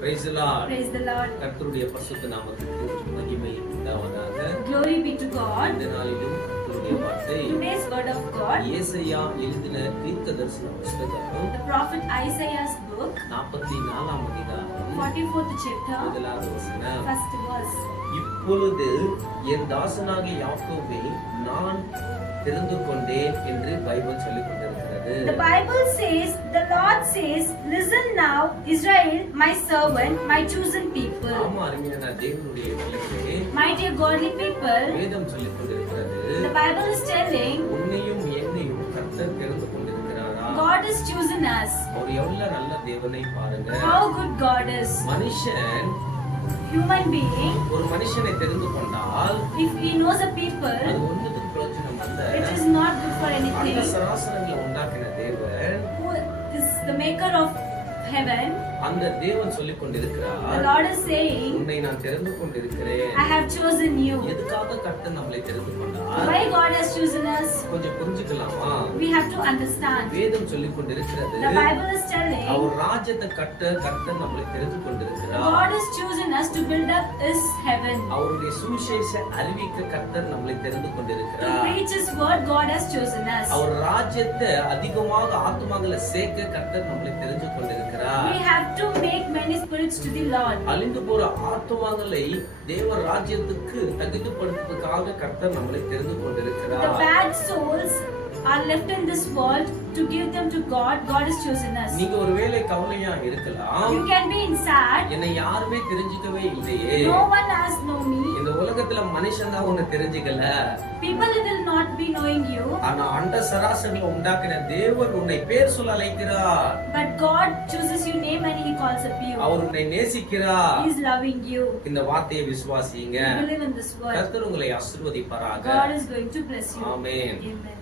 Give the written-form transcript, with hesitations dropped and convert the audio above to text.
Praise the Lord. Praise the Lord. கர்த்தருடைய பரிசுத்த நாமத்துக்கு மகிமை உண்டாவதாக. Glory be to God. இந்த நாளிலும் கர்த்தருடைய வார்த்தை Today's word of God. ஏசாயா எழுதின தீர்க்கதரிசன புத்தகம் The prophet Isaiah's book. 44ஆம் அதிகாரம் 44th chapter. முதலாவது வசனம். First verse. இப்பொழுது என் தாசனாகிய யாக்கோபை நான் தெரிந்து கொண்டேன் என்று பைபிள் சொல்லிக் கொண்டிருக்கிறது. The Bible says, the Lord says, listen now, Israel, my servant, my chosen people. ஆமா அருமையான தேவனுடைய பிள்ளைகளே, My dear godly people, வேதம் சொல்லிக் கொண்டிருக்கிறது. the Bible is telling, உன்னையும் என்னையும் கர்த்தர் தெரிந்து கொண்டிருக்கிறாரா? God has chosen us. அவர் எவ்வளவு நல்ல தேவனை பாருங்க. How good God is. மனுஷன் Human being, ஒரு மனுஷனை தெரிந்து கொண்டால் if he knows a people, அது ஒன்றுக்கும் பிரயோஜனம் அல்ல. it is not good for அந்த anything. சராசரங்களை உண்டாக்கின தேவன், Who is the maker of heaven? அந்த தேவன் சொல்லிக் The கொண்டிருக்கிறார், Lord is saying, உன்னை நான் தெரிந்து கொண்டிருக்கிறேன். I have chosen you. எதுக்காக கர்த்தர் நம்மளை தெரிந்து கொண்டார்? Why God has chosen us? கொஞ்சம் புரிஞ்சுக்கலாமா? We have to understand. வேதம் சொல்லிக் கொண்டிருக்கிறது, The Bible is telling, அவர் ராஜ்யத்தை கட்ட கர்த்தர் நம்மளை தெரிந்து கொண்டிருக்கிறார். God has chosen us to build up His heaven. அவருடைய சுவிசேஷ அறிவிக்க கர்த்தர் நம்மளை தெரிந்து To கொண்டிருக்கிறார். preach His word, God has chosen us. அவர் ராஜ்யத்தை அதிகமாக ஆத்துமாக்களை சேர்க்க கர்த்தர் நம்மளை தெரிந்து கொண்டிருக்கிறார். We have to make many spirits to the Lord. அழிந்து போற ஆத்துமாக்களை தேவ ராஜ்யத்துக்கு தகுதிப்படுத்துவதற்காக கர்த்தர் நம்மளை தெரிந்து The கொண்டிருக்கிறார். bad souls are left in this world to give them to God. God has chosen us. நீங்க ஒருவேளை கவலையா இருக்கலாம், You can be in sad. என்னை யாருமே தெரிஞ்சுக்கவே இல்லையே, No one has known me. இந்த உலகத்துல மனுஷன் தான் உன்னை தெரிஞ்சுக்கல, People will not be knowing you. ஆனா அண்ட சராசரிகளை உண்டாக்கின தேவன் உன்னை பேர் சொல்ல அழைக்கிறார். But God chooses your name and He calls up you. அவர் உன்னை நேசிக்கிறார். He is loving you. இந்த வார்த்தையை விசுவாசிங்க. Believe in this word. கர்த்தர் உங்களை ஆசீர்வதிப்பாராக. God is going to bless you. Amen. Amen.